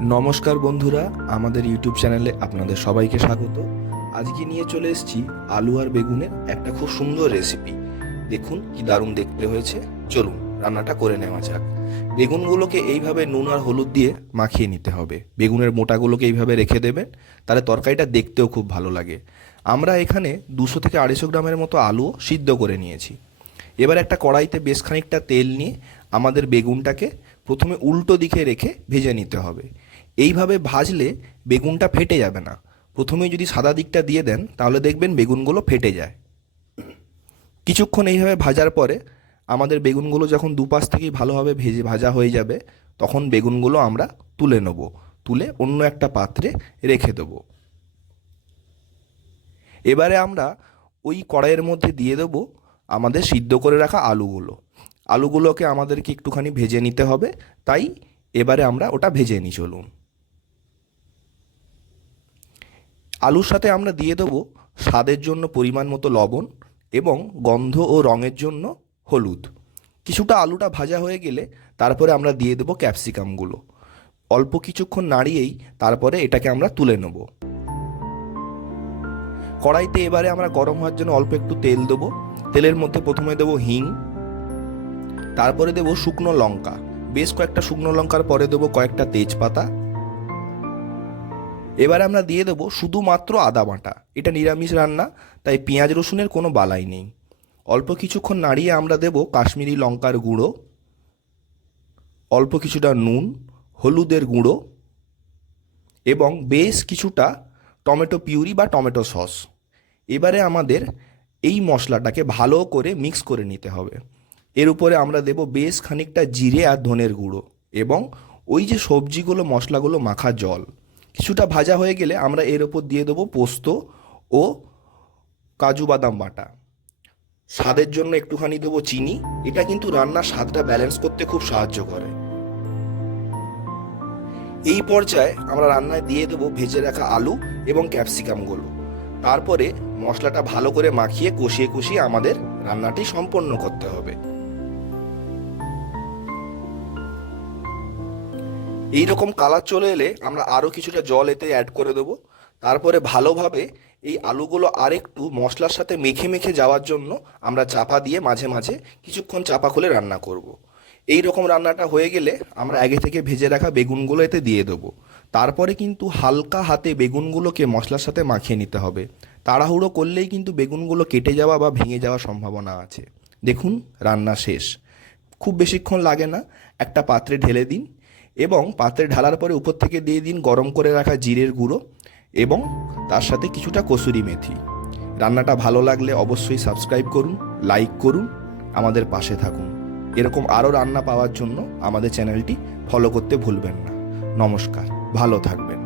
নমস্কার বন্ধুরা, আমাদের ইউটিউব চ্যানেলে আপনাদের সবাইকে স্বাগত। আজকে নিয়ে চলে এসেছি আলু আর বেগুনের একটা খুব সুন্দর রেসিপি দেখুন কি দারুণ দেখতে হয়েছে। চলুন, রান্নাটা করে নেওয়া যাক। বেগুনগুলোকে এইভাবে নুন আর হলুদ দিয়ে মাখিয়ে নিতে হবে। বেগুনের মোটাগুলোকে এইভাবে রেখে দেবেন, তাহলে তরকারিটা দেখতেও খুব ভালো লাগে। আমরা এখানে দুশো থেকে আড়াইশো গ্রামের মতো আলু সিদ্ধ করে নিয়েছি। এবার একটা কড়াইতে বেশ খানিকটা তেল নিয়ে আমাদের বেগুনটাকে প্রথমে উল্টো দিকে রেখে ভেজে নিতে হবে। এইভাবে ভাজলে বেগুনটা ফেটে যাবে না। প্রথমেই যদি সাদা দিকটা দিয়ে দেন, তাহলে দেখবেন বেগুনগুলো ফেটে যায়। কিছুক্ষণ এইভাবে ভাজার পরে আমাদের বেগুনগুলো যখন দুপাশ থেকেই ভালোভাবে ভেজে ভাজা হয়ে যাবে, তখন বেগুনগুলো আমরা তুলে নেব। তুলে অন্য একটা পাত্রে রেখে দেবো। এবারে আমরা ওই কড়াইয়ের মধ্যে দিয়ে দেবো আমাদের সিদ্ধ করে রাখা আলুগুলো। আলুগুলোকে আমাদেরকে একটুখানি ভেজে নিতে হবে, তাই এবারে আমরা ওটা ভেজে নিই, চলুন। আলুর সাথে আমরা দিয়ে দেবো স্বাদের জন্য পরিমাণ মতো লবণ এবং গন্ধ ও রঙের জন্য হলুদ। কিছুটা আলুটা ভাজা হয়ে গেলে তারপরে আমরা দিয়ে দেবো ক্যাপসিকামগুলো। অল্প কিছুক্ষণ নাড়িয়েই তারপরে এটাকে আমরা তুলে নেব। কড়াইতে এবারে আমরা গরম হওয়ার জন্য অল্প একটু তেল দেবো। তেলের মধ্যে প্রথমে দেবো হিং, তারপরে দেবো শুকনো লঙ্কা। বেশ কয়েকটা শুকনো লঙ্কার পরে দেবো কয়েকটা তেজপাতা। এবারে আমরা দিয়ে দেবো শুধুমাত্র আদা বাটা। এটা নিরামিষ রান্না, তাই পেঁয়াজ রসুনের কোনো বালাই নেই। অল্প কিছুক্ষণ নাড়িয়ে আমরা দেবো কাশ্মীরি লঙ্কার গুঁড়ো, অল্প কিছুটা নুন, হলুদের গুঁড়ো এবং বেশ কিছুটা টমেটো পিউরি বা টমেটো সস। এবারে আমাদের এই মশলাটাকে ভালো করে মিক্স করে নিতে হবে। এর উপরে আমরা দেব বেশ খানিকটা জিরে আর ধনের গুঁড়ো এবং ওই যে সবজিগুলো, মশলাগুলো মাখা জল। কিছুটা ভাজা হয়ে গেলে আমরা এর ওপর দিয়ে দেবো পোস্ত ও কাজু বাদাম বাটা। স্বাদের জন্য একটুখানি দেবো চিনি। এটা কিন্তু রান্নার স্বাদটা ব্যালেন্স করতে খুব সাহায্য করে। এই পর্যায়ে আমরা রান্নায় দিয়ে দেবো ভেজে রাখা আলু এবং ক্যাপসিকামগুলো তারপরে মশলাটা ভালো করে মাখিয়ে কষিয়ে কষিয়ে আমাদের রান্নাটি সম্পন্ন করতে হবে। এই রকম কালার চলে এলে আমরা আরও কিছুটা জল এতে অ্যাড করে দেবো। তারপরে ভালোভাবে এই আলুগুলো আরেকটু মশলার সাথে মেখে মেখে যাওয়ার জন্য আমরা চাপা দিয়ে মাঝে মাঝে কিছুক্ষণ চাপা খুলে রান্না করব। এই রকম রান্নাটা হয়ে গেলে আমরা আগে থেকে ভেজে রাখা বেগুনগুলো এতে দিয়ে দেবো। তারপরে কিন্তু হালকা হাতে বেগুনগুলোকে মশলার সাথে মাখিয়ে নিতে হবে। তাড়াহুড়ো করলেই কিন্তু বেগুনগুলো কেটে যাওয়া বা ভেঙে যাওয়ার সম্ভাবনা আছে। দেখুন, রান্না শেষ। খুব বেশিক্ষণ লাগে না। একটা পাত্রে ঢেলে দিন। এবং পাত্রে ঢালার পরে উপর থেকে দিয়ে দিন গরম করে রাখা জিরের গুঁড়ো এবং তার সাথে কিছুটা কসুরি মেথি। রান্নাটা ভালো লাগলে অবশ্যই সাবস্ক্রাইব করুন, লাইক করুন, আমাদের পাশে থাকুন। এরকম আরও রান্না পাওয়ার জন্য আমাদের চ্যানেলটি ফলো করতে ভুলবেন না। নমস্কার, ভালো থাকবেন।